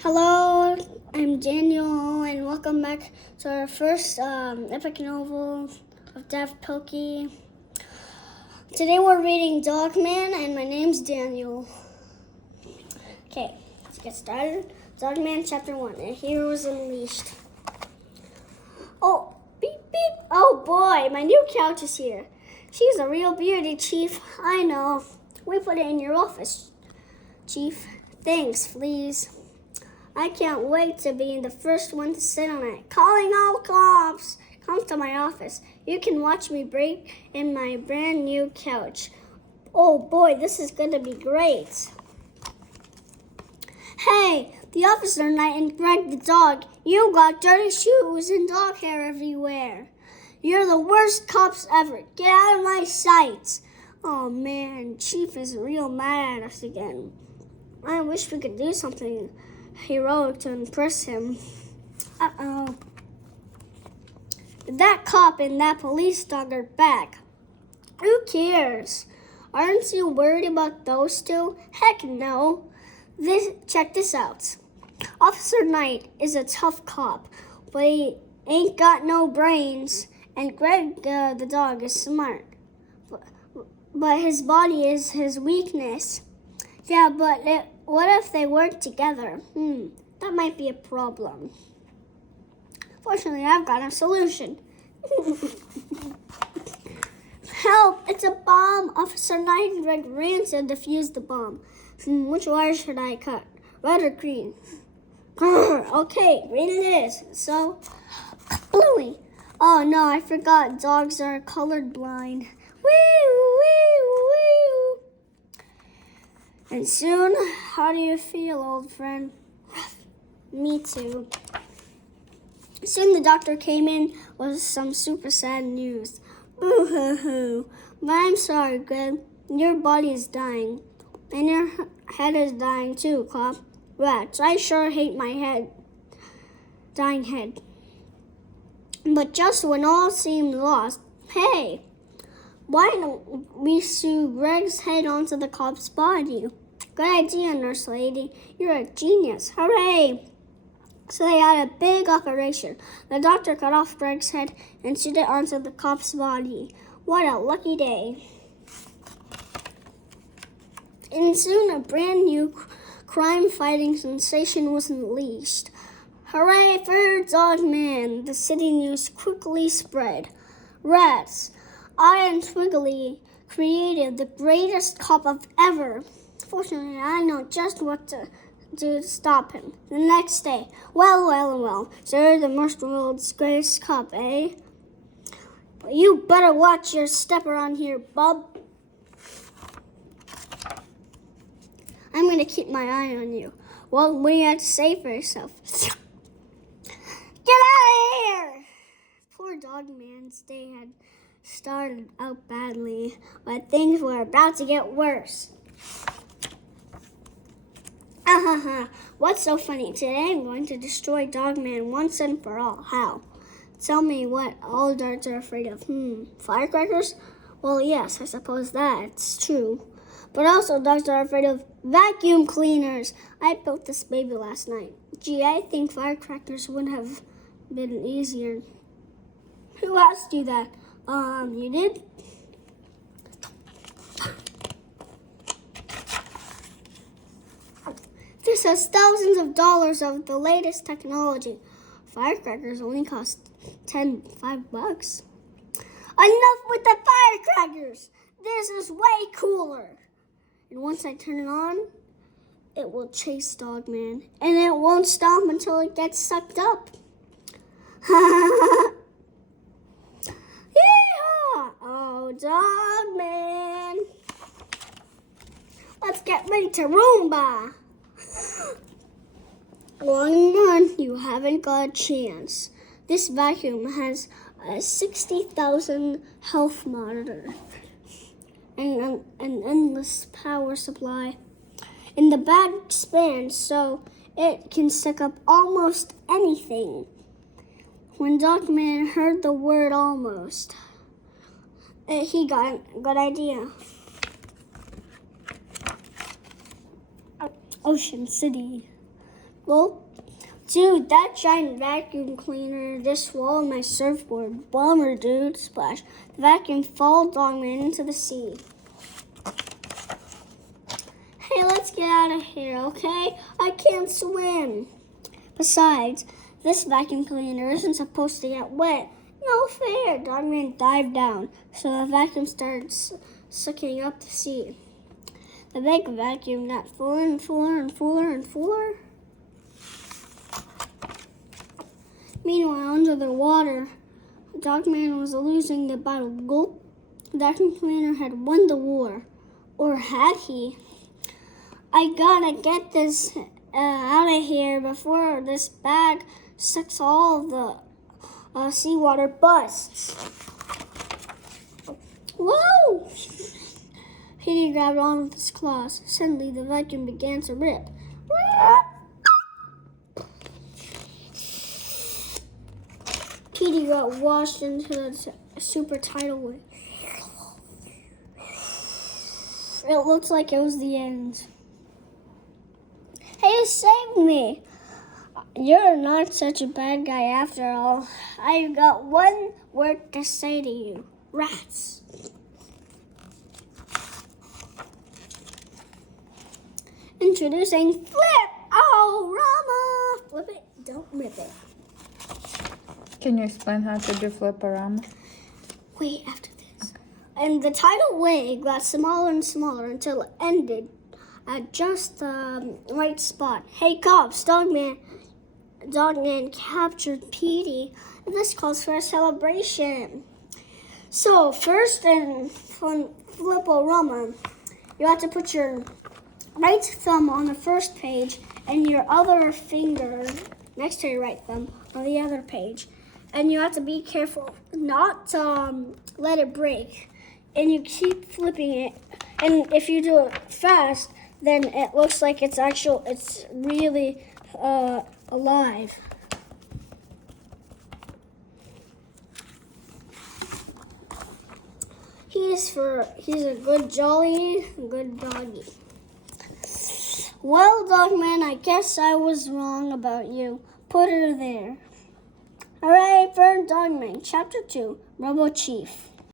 Hello, I'm Daniel, and welcome back to our first epic novel of Dav Pilkey. Today we're reading Dogman, and my name's Daniel. Okay, let's get started. Dogman Chapter 1, A Hero is Unleashed. Oh, beep beep. Oh boy, my new couch is here. She's a real beauty, Chief. I know. We put it in your office, Chief. Thanks, fleas. I can't wait to be the first one to sit on it. Calling all cops! Come to my office. You can watch me break in my brand new couch. Oh boy, this is going to be great. Hey, the officer knight and Greg the dog. You got dirty shoes and dog hair everywhere. You're the worst cops ever. Get out of my sight. Oh man, Chief is real mad at us again. I wish we could do something heroic to impress him. Uh-oh. That cop and that police dog are back. Who cares? Aren't you worried about those two? Heck no. Check this out. Officer Knight is a tough cop, but he ain't got no brains. And Greg the dog is smart. But his body is his weakness. Yeah, but what if they work together? That might be a problem. Fortunately, I've got a solution. Help! It's a bomb! Officer Knight and Greg ran to defuse the bomb. Which wire should I cut? Red or green? Okay, green it is. So, bluey. Oh no, I forgot dogs are colorblind. Wee, wee, wee. And soon, how do you feel, old friend? Me too. Soon the doctor came in with some super sad news. Boo-hoo-hoo. But I'm sorry, Greg. Your body is dying. And your head is dying too, cop. Rats, I sure hate my dying head. But just when all seemed lost, hey, why don't we sew Greg's head onto the cop's body? Good idea, nurse lady. You're a genius. Hooray! So they had a big operation. The doctor cut off Greg's head and sewed it onto the cop's body. What a lucky day. And soon a brand new crime-fighting sensation was unleashed. Hooray for Dogman! The city news quickly spread. Rats! I and Twiggly created the greatest cop of ever. Fortunately, I know just what to do to stop him. The next day, well, so you're the most world's greatest cop, eh? But you better watch your step around here, bub. I'm going to keep my eye on you. Well, what do you have to say for yourself? Get out of here! Poor Dogman's day had started out badly, but things were about to get worse. What's so funny? Today I'm going to destroy Dogman once and for all. How? Tell me what all dogs are afraid of. Firecrackers? Well, yes, I suppose that's true. But also dogs are afraid of vacuum cleaners. I built this baby last night. Gee, I think firecrackers would have been easier. Who asked you that? You did? This has thousands of dollars of the latest technology. Firecrackers only cost $5. Enough with the firecrackers! This is way cooler. And once I turn it on, it will chase Dogman. And it won't stop until it gets sucked up. Yeehaw! Oh, Dogman. Let's get ready to Roomba. One, you haven't got a chance. This vacuum has a 60,000 health monitor and an endless power supply. And the bag expands so it can stick up almost anything. When Dogman heard the word almost, he got a good idea. Ocean City. Well, dude, that giant vacuum cleaner just swallowed my surfboard. Bummer, dude. Splash. The vacuum followed Dogman into the sea. Hey, let's get out of here, okay? I can't swim. Besides, this vacuum cleaner isn't supposed to get wet. No fair. Dogman dived down, so the vacuum started sucking up the sea. The big vacuum got fuller and fuller and fuller and fuller. Meanwhile, under the water, Dogman was losing the battle. Gulp. The vacuum cleaner had won the war. Or had he? I gotta get this out of here before this bag sucks all the seawater busts. Whoa! Petey grabbed on with his claws. Suddenly, the vacuum began to rip. Petey got washed into the super tidal wave. It looked like it was the end. Hey, you saved me. You're not such a bad guy after all. I've got one word to say to you. Rats. Introducing Flip-O-Rama. Flip it, don't rip it. Can you explain how to do Flip-O-Rama? Wait, after this. Okay. And the tidal wave got smaller and smaller until it ended at just the right spot. Hey, cops, Dogman captured Petey, and this calls for a celebration. So, first in Flip-O-Rama, you have to put your right thumb on the first page and your other finger next to your right thumb on the other page. And you have to be careful not to let it break. And you keep flipping it. And if you do it fast, then it looks like it's really alive. He's a good doggy. Well, Dogman, I guess I was wrong about you. Put her there. All right, for Dogman, Chapter 2, Robo Chief.